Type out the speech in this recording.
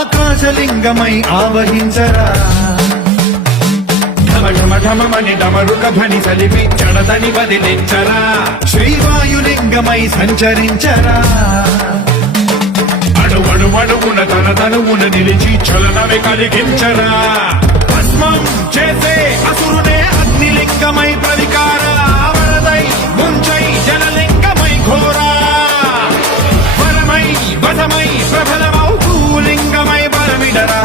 ఆకాశలింగమై ఆవహించరా ఢమఢమఢమని డమరుక ధ్వని సలిపి జడదని వదిలించరా శ్రీవాయులింగమై సంచరించరా అణువణువున తన తనువున నిలిచి చలనమే కలిగించరా భస్మం చేసే అసురునే అగ్నిలింగమై ప్రవికార వరదై ముంచై జలలింగమై ఘోరా వరమై వశమై ప్రబలమౌ భూలింగమై బలమిడరా